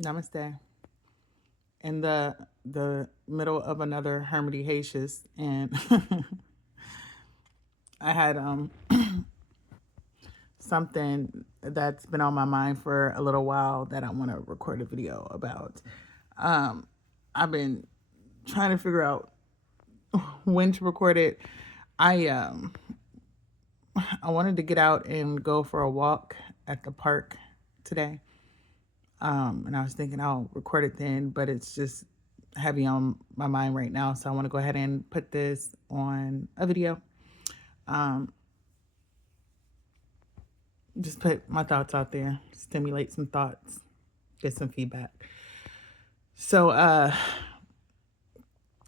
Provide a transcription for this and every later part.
Namaste. In the middle of another Hermity Haitius, and I had something that's been on my mind for a little while that I want to record a video about. Um, I've been trying to figure out when to record it. I um I wanted to get out and go for a walk at the park today. And I was thinking I'll record it then, but it's just heavy on my mind right now. So I want to go ahead and put this on a video. Um, just put my thoughts out there, stimulate some thoughts, get some feedback. So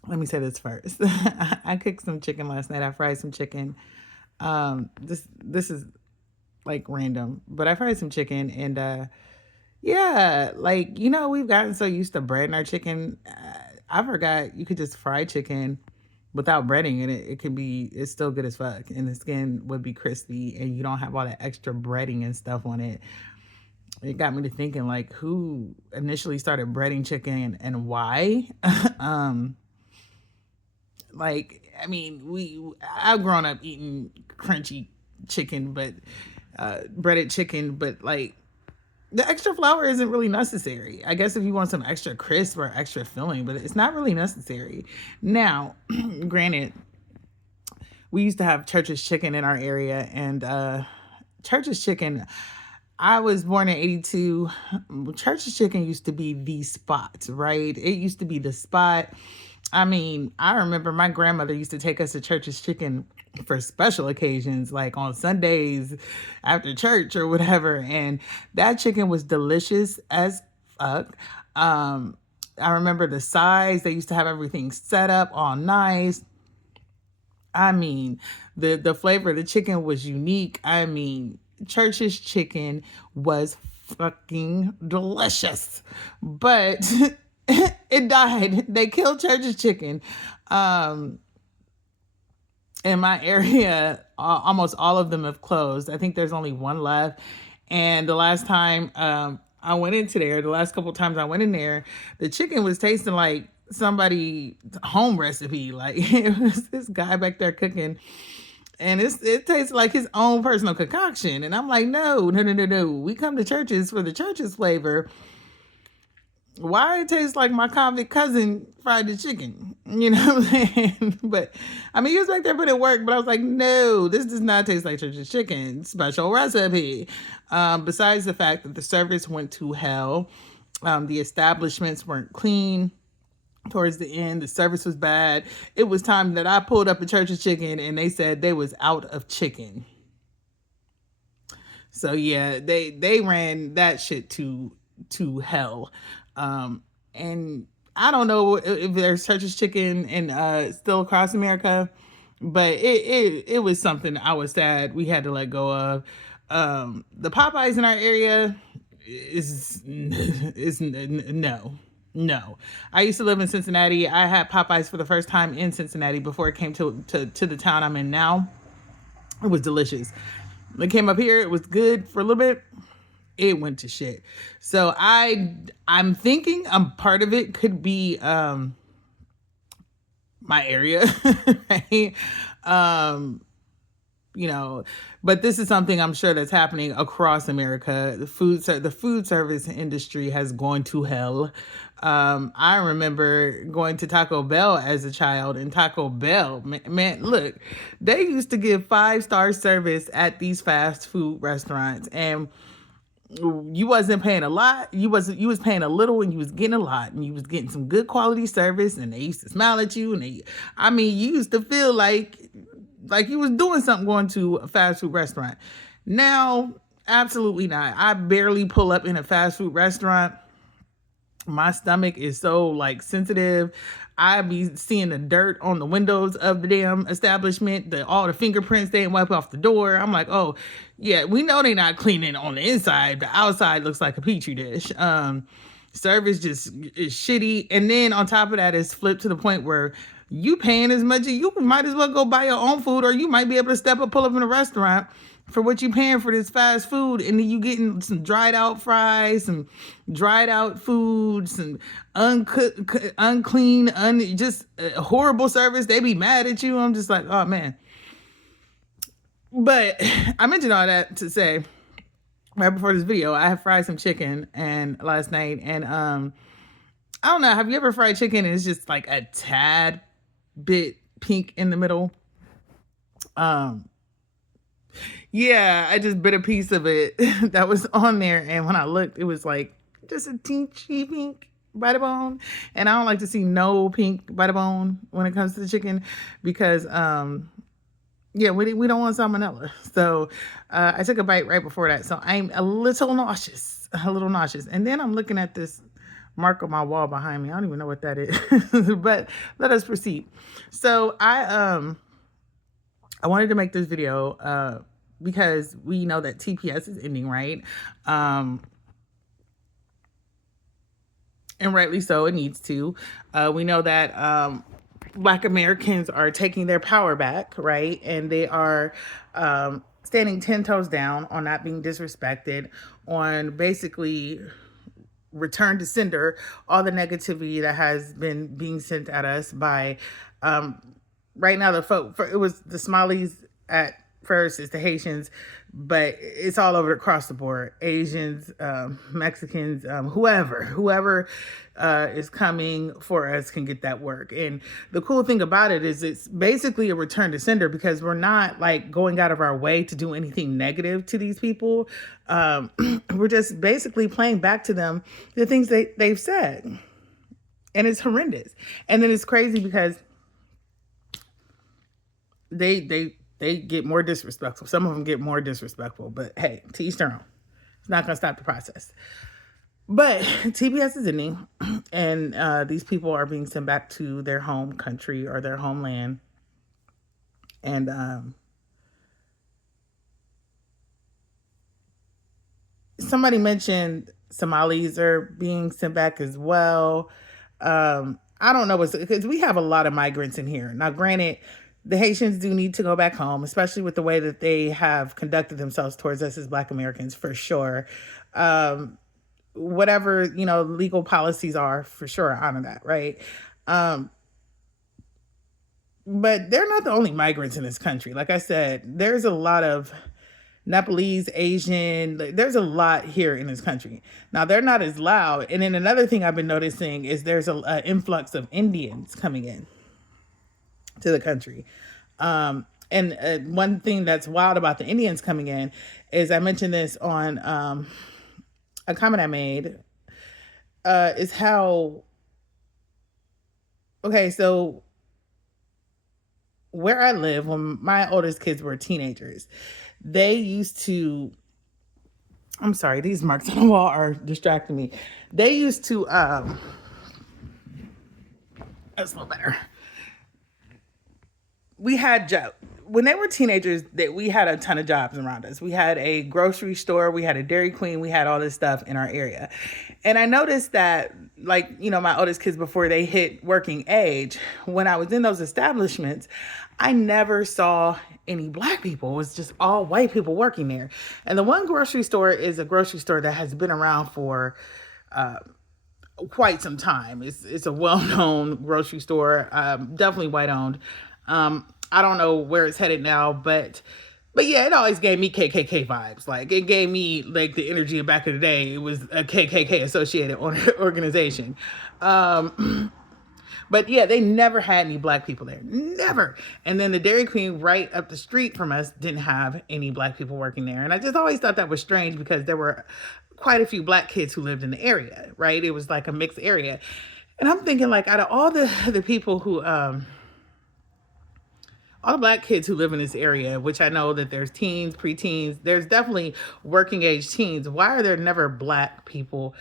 let me say this first. I cooked some chicken last night. I fried some chicken. This is like random, but I fried some chicken and yeah, like we've gotten so used to breading our chicken. I forgot you could just fry chicken without breading in it. It's still good as fuck, and the skin would be crispy, and you don't have all that extra breading and stuff on it. It got me to thinking, like, who initially started breading chicken and why? um, like, I mean, I've grown up eating crunchy chicken, but breaded chicken, but like the extra flour isn't really necessary. I guess if you want some extra crisp or extra filling, but it's not really necessary. Now, granted, we used to have Church's Chicken in our area, and Church's Chicken, I was born in 82. Church's Chicken used to be the spot, right? It used to be the spot. I mean, I remember my grandmother used to take us to Church's Chicken for special occasions, like on Sundays after church or whatever. And that chicken was delicious as fuck. I remember the size. They used to have everything set up all nice. I mean, the flavor of the chicken was unique. I mean, Church's Chicken was fucking delicious. But it died. They killed Church's Chicken. Um, in my area, almost all of them have closed. I think there's only one left. And the last time I went into there, the last couple times I went in there, the chicken was tasting like somebody home recipe. Like it was this guy back there cooking, and it tastes like his own personal concoction. And I'm like, no, no, no, no, no. We come to churches for the church's flavor. Why it tastes like my convict cousin fried the chicken? You know what I'm saying? But I mean, he was back there putting work, but I was like, no, this does not taste like church's chicken. Special recipe. Besides the fact that the service went to hell, the establishments weren't clean. Towards the end, the service was bad. It was time that I pulled up a Church's Chicken, and they said they was out of chicken. So yeah, they ran that shit to hell. And I don't know if there's Church's Chicken in still across America, but it was something I was sad we had to let go of. The Popeyes in our area is no. No. I used to live in Cincinnati. I had Popeyes for the first time in Cincinnati before it came to the town I'm in now. It was delicious. It came up here. It was good for a little bit. It went to shit. So I'm thinking part of it could be my area, right? Um, but this is something I'm sure that's happening across America. The food service industry has gone to hell. I remember going to Taco Bell as a child, and Taco Bell, man, look, they used to give 5-star service at these fast food restaurants, and you wasn't paying a lot. You was paying a little, and you was getting a lot, and you was getting some good quality service, and they used to smile at you, and you used to feel like you was doing something going to a fast food restaurant. Now, absolutely not. I barely pull up in a fast food restaurant. My stomach is so like sensitive. I be seeing the dirt on the windows of the damn establishment, all the fingerprints they didn't wipe off the door. I'm like, oh yeah, we know they're not cleaning on the inside. The outside looks like a petri dish. Service just is shitty, and then on top of that, it's flipped to the point where you paying as much as you might as well go buy your own food, or you might be able to step up, pull up in a restaurant for what you paying for this fast food, and then you getting some dried out fries, some dried out food, some uncooked, unclean, just horrible service. They be mad at you. I'm just like, oh man. But I mentioned all that to say, right before this video, I have fried some chicken and last night, and I don't know. Have you ever fried chicken and it's just like a tad bit pink in the middle? Yeah, I just bit a piece of it that was on there, and when I looked, it was like just a teensy pink by the bone. And I don't like to see no pink by the bone when it comes to the chicken because yeah, we don't want salmonella. So I took a bite right before that, so I'm a little nauseous, and then I'm looking at this mark on my wall behind me. I don't even know what that is, but let us proceed. So I wanted to make this video because we know that TPS is ending, right? And rightly so, it needs to. We know that Black Americans are taking their power back, right? And they are standing 10 toes down on not being disrespected, on basically return to sender all the negativity that has been being sent at us by right now it was the Smileys at first, it's the Haitians, but it's all over across the board. Asians, Mexicans, whoever is coming for us can get that work. And the cool thing about it is it's basically a return to sender because we're not like going out of our way to do anything negative to these people. We're just basically playing back to them the things they've said. And it's horrendous. And then it's crazy because they get more disrespectful. Some of them get more disrespectful, but hey, to each their own. It's not going to stop the process. But TPS is ending, and these people are being sent back to their home country or their homeland. And somebody mentioned Somalis are being sent back as well. I don't know, because we have a lot of migrants in here. Now, granted, the Haitians do need to go back home, especially with the way that they have conducted themselves towards us as Black Americans, for sure. Whatever, legal policies are, for sure, honor that, right? But they're not the only migrants in this country. Like I said, there's a lot of Nepalese, Asian, there's a lot here in this country. Now, they're not as loud. And then another thing I've been noticing is there's an influx of Indians coming in to the country. And one thing that's wild about the Indians coming in is, I mentioned this on a comment I made, is how, okay, so where I live, when my oldest kids were teenagers, they used to, I'm sorry, these marks on the wall are distracting me. They used to, that's a little better. When they were teenagers, that we had a ton of jobs around us. We had a grocery store, we had a Dairy Queen, we had all this stuff in our area. And I noticed that, like, my oldest kids, before they hit working age, when I was in those establishments, I never saw any Black people. It was just all white people working there. And the one grocery store is a grocery store that has been around for quite some time. It's a well-known grocery store, definitely white-owned. I don't know where it's headed now, but yeah, it always gave me KKK vibes. Like, it gave me like the energy of back in the day. It was a KKK associated organization. But yeah, they never had any Black people there. Never. And then the Dairy Queen right up the street from us didn't have any Black people working there. And I just always thought that was strange because there were quite a few Black kids who lived in the area, right? It was like a mixed area. And I'm thinking, like, out of all the people who, all the Black kids who live in this area, which I know that there's teens, preteens, there's definitely working age teens. Why are there never Black people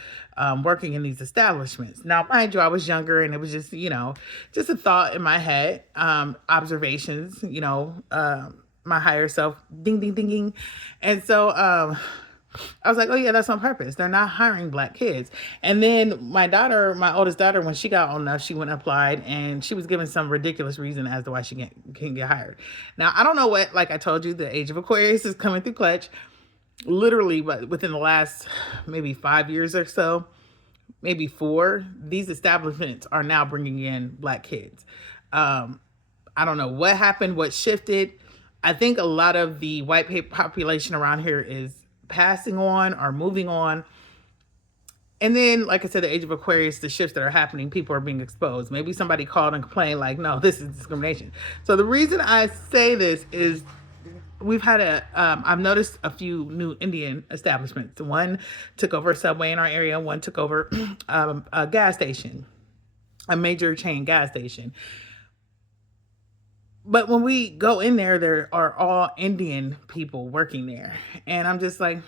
working in these establishments? Now, mind you, I was younger and it was just, just a thought in my head, observations, my higher self, ding, ding, ding, ding. And so I was like, oh yeah, that's on purpose. They're not hiring black kids. And then my daughter, my oldest daughter, when she got old enough, she went and applied, and she was given some ridiculous reason as to why she can't get hired. Now, I don't know what, like I told you, the age of Aquarius is coming through clutch. Literally, but within the last maybe 5 years or so, maybe four, these establishments are now bringing in black kids. I don't know what happened, what shifted. I think a lot of the white population around here is passing on or moving on. And then, like I said, the age of Aquarius, the shifts that are happening, people are being exposed. Maybe somebody called and complained, like, no, this is discrimination. So the reason I say this is we've had I've noticed a few new Indian establishments. One took over a Subway in our area. One took over a gas station, a major chain gas station. But when we go in there are all Indian people working there. And I'm just like,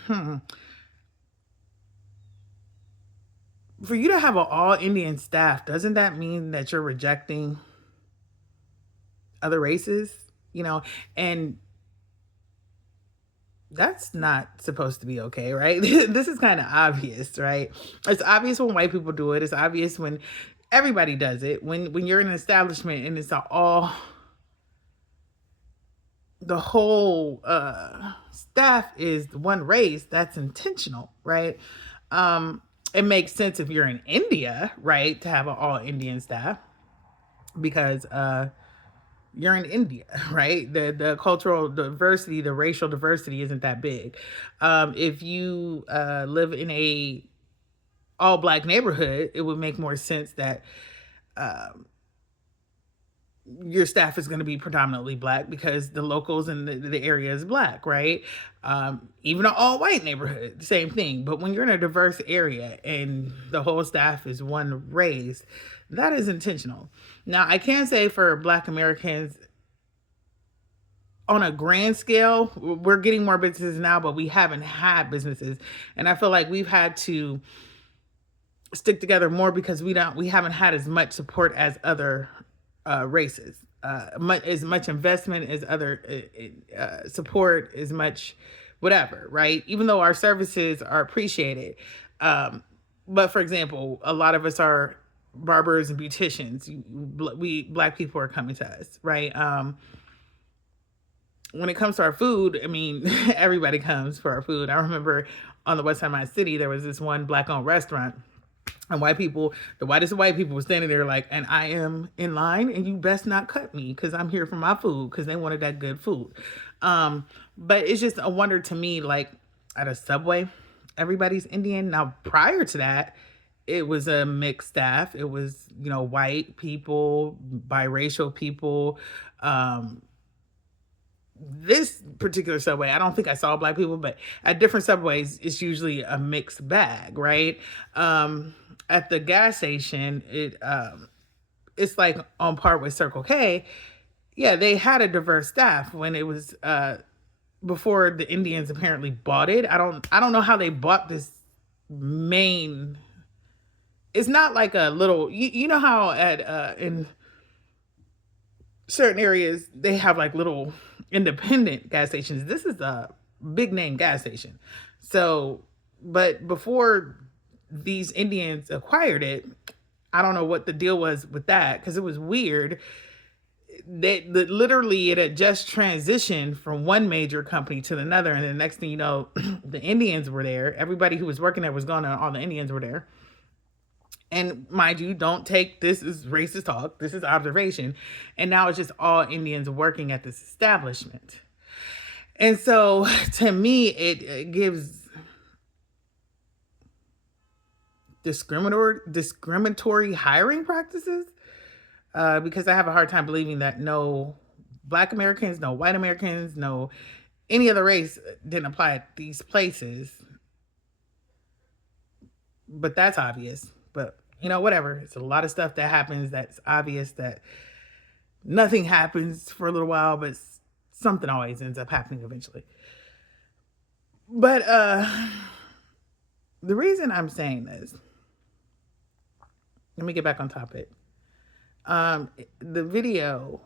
for you to have an all Indian staff, doesn't that mean that you're rejecting other races? You know, and that's not supposed to be okay, right? This is kind of obvious, right? It's obvious when white people do it. It's obvious when everybody does it. When you're in an establishment and it's all the whole staff is one race, that's intentional, right? It makes sense if you're in India, right, to have an all Indian staff because you're in India, right? The cultural diversity, the racial diversity isn't that big. If you live in a all black neighborhood, it would make more sense that your staff is going to be predominantly black because the locals in the area is black, right? Even an all white neighborhood, same thing. But when you're in a diverse area and the whole staff is one race, that is intentional. Now, I can say for black Americans, on a grand scale, we're getting more businesses now, but we haven't had businesses. And I feel like we've had to stick together more because we haven't had as much support as other races, as much investment as other support, as much whatever, right? Even though our services are appreciated. But for example, a lot of us are barbers and beauticians. We black people are coming to us, right? When it comes to our food, I mean, everybody comes for our food. I remember on the west side of my city, there was this one black owned restaurant. And white people, the whitest of white people were standing there like, and I am in line and you best not cut me because I'm here for my food because they wanted that good food. But it's just a wonder to me, like at a Subway, everybody's Indian. Now, prior to that, it was a mixed staff. It was, white people, biracial people. This particular Subway, I don't think I saw black people, but at different Subways, it's usually a mixed bag, right? At the gas station, it's like on par with Circle K. Yeah, they had a diverse staff when it was before the Indians apparently bought it. I don't know how they bought this main. It's not like a little. You know how at in certain areas they have like little independent gas stations. This is a big name gas station. So, but before these Indians acquired it, I don't know what the deal was with that because it was weird. Literally it had just transitioned from one major company to another, and the next thing you know, the Indians were there. Everybody who was working there was gone, and all the Indians were there. And mind you, don't take this as racist talk. This is observation. And now it's just all Indians working at this establishment. And so to me, it gives discriminatory hiring practices because I have a hard time believing that no black Americans, no white Americans, no any other race didn't apply at these places. But that's obvious. But whatever. It's a lot of stuff that happens that's obvious that nothing happens for a little while, but something always ends up happening eventually. But the reason I'm saying this, let me get back on topic. The video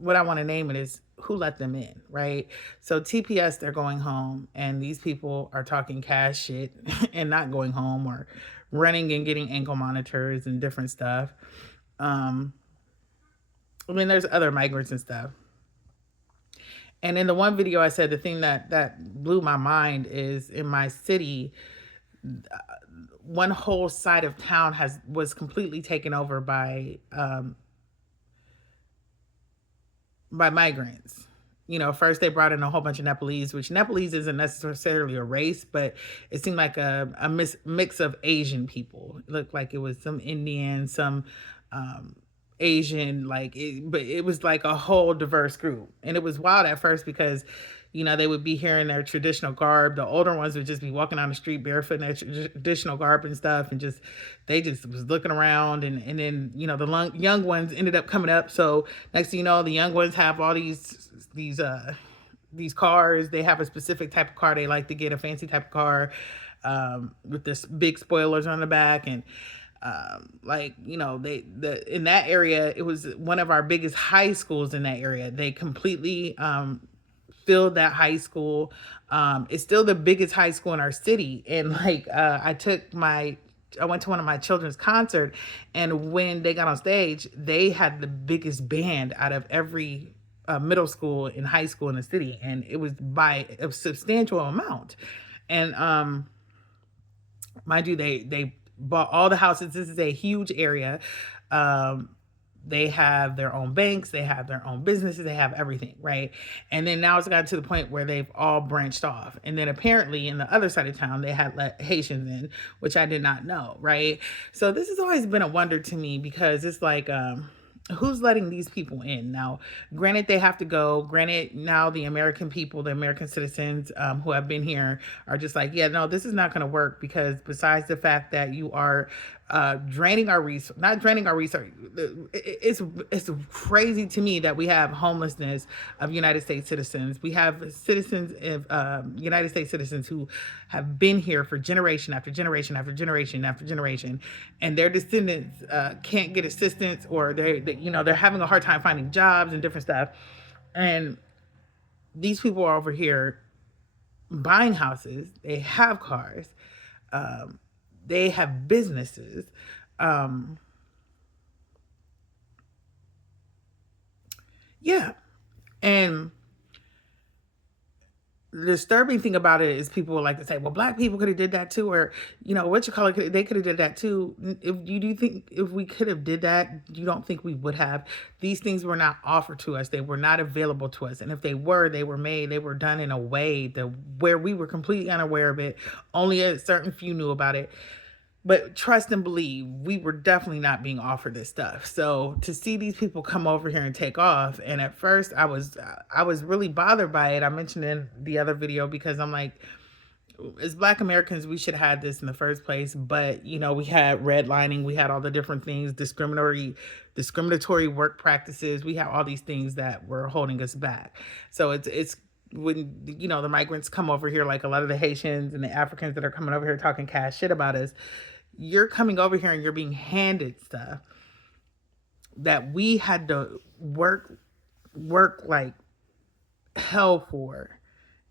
what I want to name it is who let them in, right? So TPS, they're going home, and these people are talking cash shit and not going home, or running and getting ankle monitors and different stuff. Um, I mean, there's other migrants and stuff. And in the one video, I said the thing that blew my mind is in my city, one whole side of town was completely taken over by migrants. You know, first they brought in a whole bunch of Nepalese, which Nepalese isn't necessarily a race, but it seemed like a mix of Asian people. It looked like it was some Indian, some um, Asian, but it was like a whole diverse group. And it was wild at first because, you know, they would be here in their traditional garb. The older ones would just be walking down the street barefoot in their traditional garb and stuff, and they just was looking around, and then, you know, the young ones ended up coming up. So next thing you know, the young ones have all these cars. They have a specific type of car they like to get, a fancy type of car, with this big spoilers on the back. And like, you know, in that area, it was one of our biggest high schools in that area. They completely filled that high school. It's still the biggest high school in our city. And like, I went to one of my children's concert, and when they got on stage, they had the biggest band out of every middle school and high school in the city, and it was by a substantial amount. And mind you, they bought all the houses. This is a huge area. Um, they have their own banks, they have their own businesses, they have everything, right? And then now it's gotten to the point where they've all branched off. And then apparently in the other side of town, they had let Haitians in, which I did not know, right? So this has always been a wonder to me, because it's like, who's letting these people in now? Granted, they have to go. Granted, now the American people, the American citizens, who have been here, are just like, yeah, no, this is not going to work, because besides the fact that you are draining our resource, not draining our resource, it's crazy to me that we have homelessness of United States citizens. We have citizens of United States citizens who have been here for generation after generation after generation after generation, and their descendants can't get assistance, or they're having a hard time finding jobs and different stuff. And these people are over here buying houses. They have cars. Um, they have businesses. Um, yeah. And the disturbing thing about it is people would like to say, well, black people could have did that too, or, you know, what you call it, they could have did that too. If you do think if we could have did that, you don't think we would have? These things were not offered to us. They were not available to us. And if they were made, they were done in a way where we were completely unaware of it. Only a certain few knew about it. But trust and believe, we were definitely not being offered this stuff. So to see these people come over here and take off, and at first I was really bothered by it. I mentioned in the other video, because I'm like, as Black Americans, we should have had this in the first place. But, you know, we had redlining, we had all the different things, discriminatory work practices. We had all these things that were holding us back. So it's when, you know, the migrants come over here, like a lot of the Haitians and the Africans that are coming over here talking cash shit about us, you're coming over here and you're being handed stuff that we had to work like hell for,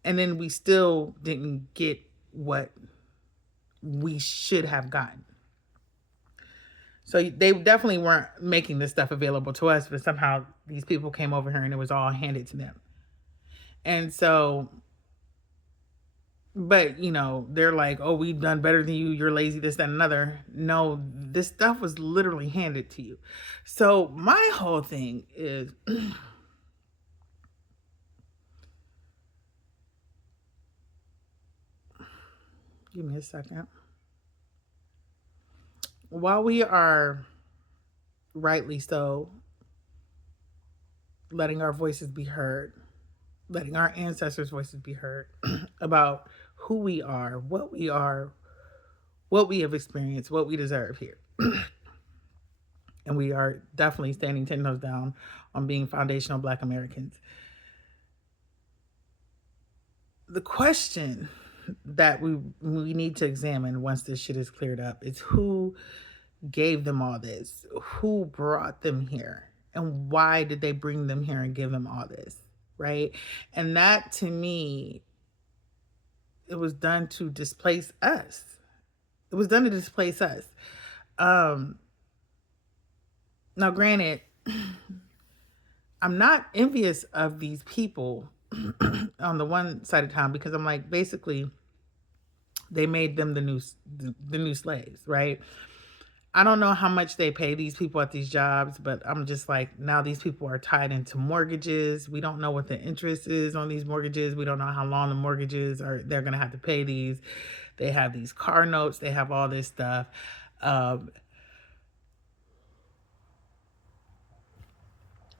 and then we still didn't get what we should have gotten. So they definitely weren't making this stuff available to us, but somehow these people came over here and it was all handed to them. And so, but, you know, they're like, oh, we've done better than you, you're lazy, this, that, and another. No, this stuff was literally handed to you. So my whole thing is give me a second. While we are rightly so letting our voices be heard, letting our ancestors' voices be heard about who we are, what we have experienced, what we deserve here. And we are definitely standing 10 toes down on being foundational Black Americans. The question that we need to examine once this shit is cleared up is who gave them all this, who brought them here, And why did they bring them here and give them all this? Right. And that to me, it was done to displace us. It was done to displace us. Um, Now, granted, I'm not envious of these people on the one side of town because I'm like, basically, they made them the new slaves, right? I don't know how much they pay these people at these jobs, but I'm just like, now these people are tied into mortgages. We don't know what the interest is on these mortgages. We don't know how long the mortgages are. They're going to have to pay these. They have these car notes. They have all this stuff. Um,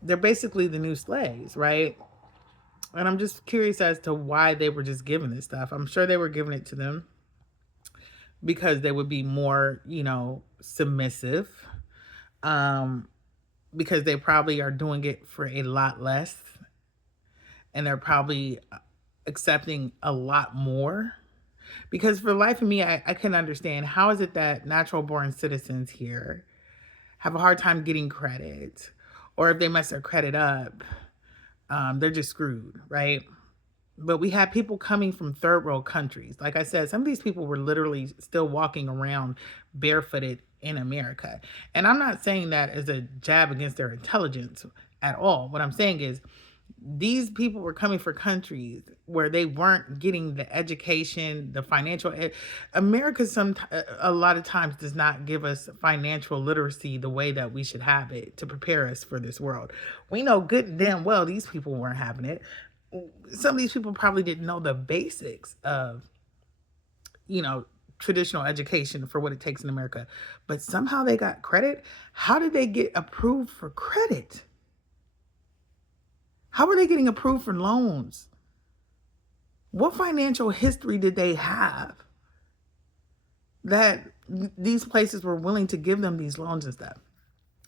they're basically the new slaves, right? And I'm just curious as to why they were just given this stuff. I'm sure they were giving it to them because they would be more, submissive. Um, because they probably are doing it for a lot less and they're probably accepting a lot more. Because for the life of me, I can understand how is it that natural born citizens here have a hard time getting credit, or if they mess their credit up, they're just screwed, right? But we had people coming from third world countries. Like I said, some of these people were literally still walking around barefooted in America. And I'm not saying that as a jab against their intelligence at all. What I'm saying is these people were coming for countries where they weren't getting the education, the financial America a lot of times does not give us financial literacy the way that we should have it to prepare us for this world. We know good and damn well these people weren't having it. Some of these people probably didn't know the basics of, traditional education for what it takes in America, but somehow they got credit. How did they get approved for credit? How were they getting approved for loans? What financial history did they have that these places were willing to give them these loans and stuff?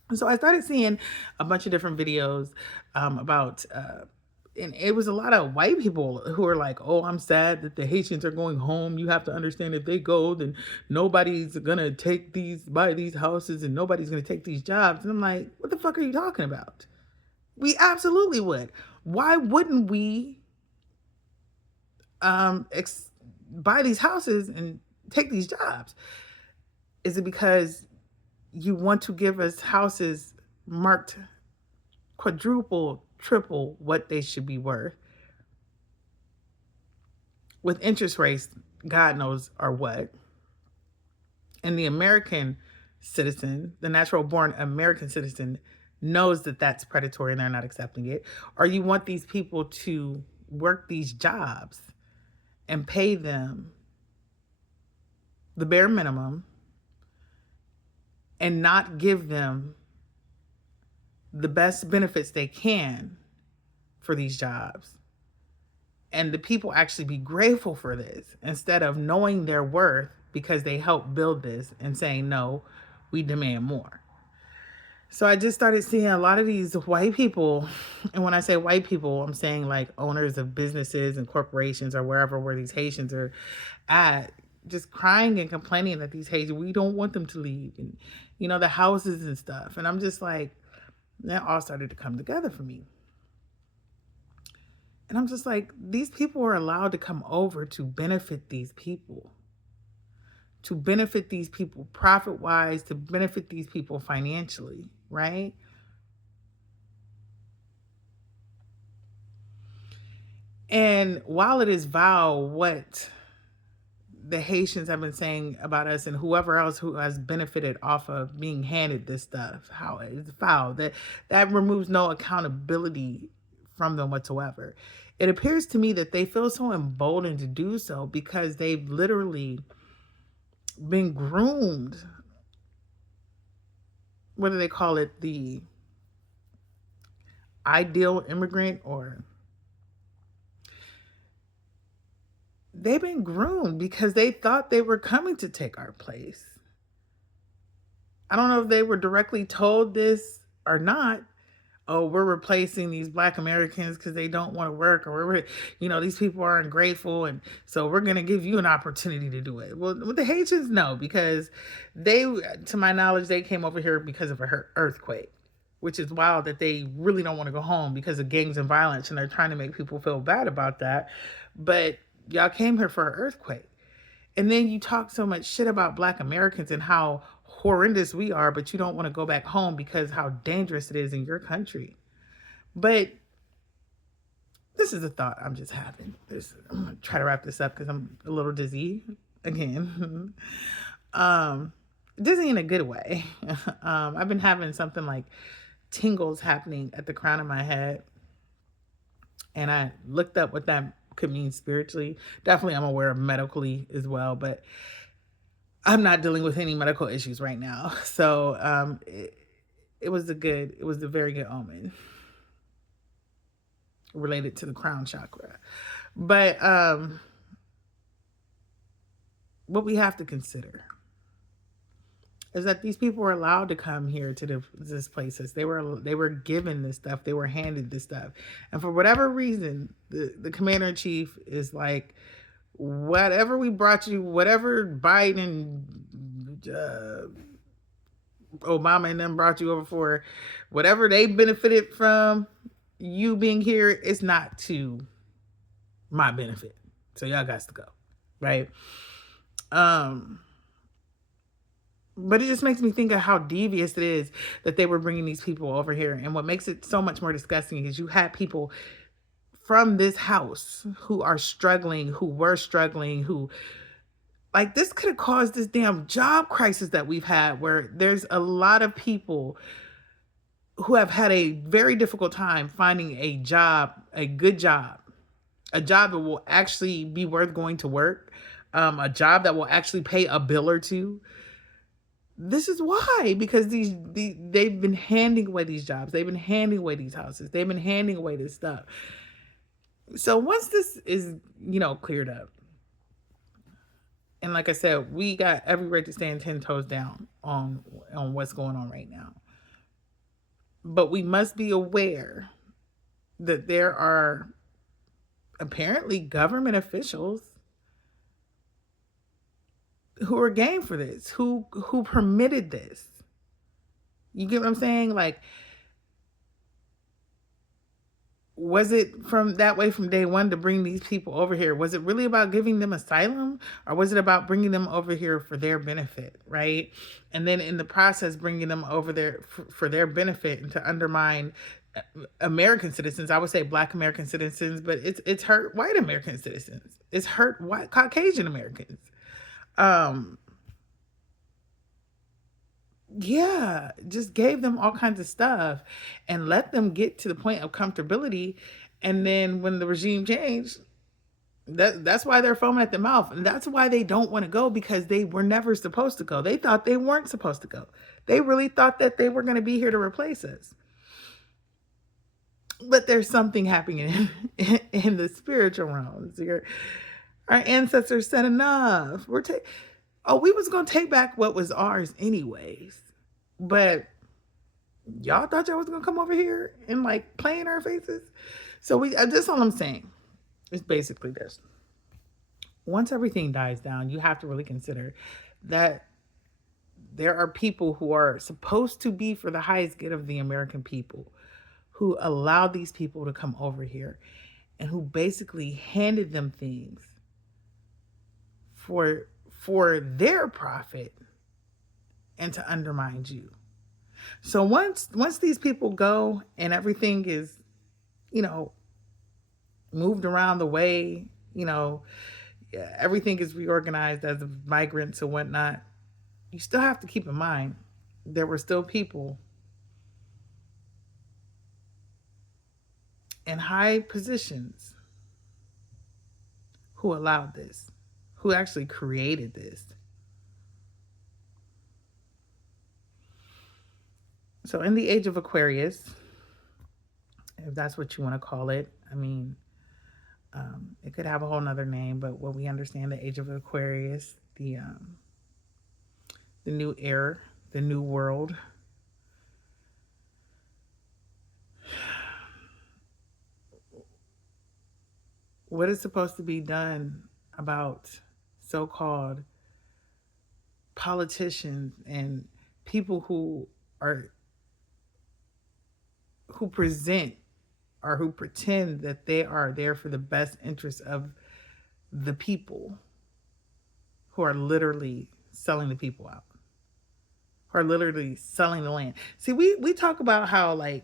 And so I started seeing a bunch of different videos about, and it was a lot of white people who are like, oh, I'm sad that the Haitians are going home. You have to understand if they go, then nobody's going to buy these houses and nobody's going to take these jobs. And I'm like, what the fuck are you talking about? We absolutely would. Why wouldn't we buy these houses and take these jobs? Is it because you want to give us houses marked quadruple, triple what they should be worth, with interest rates, God knows are what? And the American citizen, the natural born American citizen, knows that that's predatory and they're not accepting it? Or you want these people to work these jobs and pay them the bare minimum and not give them the best benefits they can for these jobs, and the people actually be grateful for this instead of knowing their worth because they helped build this and saying, no, we demand more. So I just started seeing a lot of these white people. And when I say white people, I'm saying like owners of businesses and corporations or where these Haitians are at, just crying and complaining that these Haitians, we don't want them to leave. And, the houses and stuff. And I'm just like, that all started to come together for me. And I'm just like, these people are allowed to come over to benefit these people. To benefit these people profit-wise, to benefit these people financially, right? And while it is vile what the Haitians have been saying about us and whoever else who has benefited off of being handed this stuff, how it's foul, that removes no accountability from them whatsoever. It appears to me that they feel so emboldened to do so because they've literally been groomed. What do they call it? The ideal immigrant, or they've been groomed because they thought they were coming to take our place. I don't know if they were directly told this or not. Oh, we're replacing these Black Americans because they don't want to work, or these people are ungrateful, and so we're going to give you an opportunity to do it. Well, with the Haitians, no, because they, to my knowledge, they came over here because of an earthquake. which is wild that they really don't want to go home because of gangs and violence, and they're trying to make people feel bad about that. But y'all came here for an earthquake. And then you talk so much shit about Black Americans and how horrendous we are, but you don't want to go back home because how dangerous it is in your country. But this is a thought I'm just having. I'm gonna try to wrap this up because I'm a little dizzy again. Dizzy in a good way. I've been having something like tingles happening at the crown of my head, and I looked up what that could mean spiritually. Definitely, I'm aware of medically as well, but I'm not dealing with any medical issues right now. So it was a very good omen related to the crown chakra. But what we have to consider is that these people were allowed to come here to this places. They were given this stuff. They were handed this stuff, and for whatever reason, the commander in chief is like, whatever we brought you, whatever Biden, Obama and them brought you over for, whatever they benefited from you being here, it's not to my benefit. So y'all got to go, right? But it just makes me think of how devious it is that they were bringing these people over here. And what makes it so much more disgusting is you had people from this house who are struggling, who were struggling, who, like, this could have caused this damn job crisis that we've had, where there's a lot of people who have had a very difficult time finding a job, a good job, a job that will actually be worth going to work, a job that will actually pay a bill or two. This is why, because they've been handing away these jobs, they've been handing away these houses, they've been handing away this stuff. So once this is, cleared up, and like I said, we got every right to stand 10 toes down on what's going on right now. But we must be aware that there are apparently government officials who are game for this, who permitted this. You get what I'm saying? Like, was it from that way from day one to bring these people over here? Was it really about giving them asylum, or was it about bringing them over here for their benefit, right? And then in the process, bringing them over there for their benefit and to undermine American citizens. I would say Black American citizens, but it's hurt white American citizens. It's hurt white Caucasian Americans. Yeah, just gave them all kinds of stuff and let them get to the point of comfortability. And then when the regime changed, that's why they're foaming at the mouth. And that's why they don't want to go, because they were never supposed to go. They thought they weren't supposed to go. They really thought that they were going to be here to replace us. But there's something happening in the spiritual realms. Our ancestors said enough. We was going to take back what was ours anyways. But y'all thought y'all was going to come over here and like play in our faces? So that's all I'm saying. It's basically this. Once everything dies down, you have to really consider that there are people who are supposed to be for the highest good of the American people, who allowed these people to come over here and who basically handed them things for their profit and to undermine you. So once these people go and everything is, moved around the way, everything is reorganized as of migrants and whatnot, you still have to keep in mind there were still people in high positions who allowed this, who actually created this. So in the age of Aquarius, if that's what you want to call it, I mean, it could have a whole nother name, but what we understand, the age of Aquarius, the new era, the new world. What is supposed to be done about so-called politicians and people who are who present or who pretend that they are there for the best interest of the people, who are literally selling the people out, who are literally selling the land. See, we talk about how like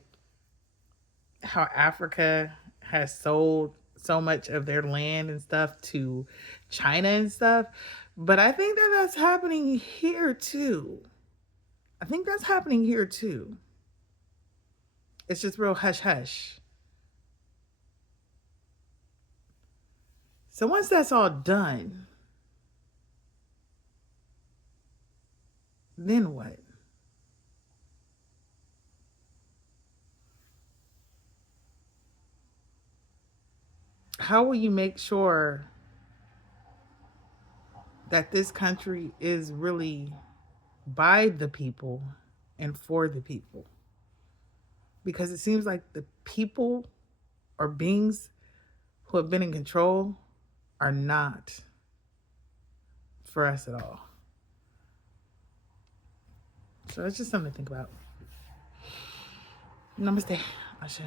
how Africa has sold so much of their land and stuff to China and stuff, but I think that that's happening here too. I think that's happening here too. It's just real hush hush. So once that's all done, then what? How will you make sure that this country is really by the people and for the people? Because it seems like the people or beings who have been in control are not for us at all. So it's just something to think about. Namaste. Ashe.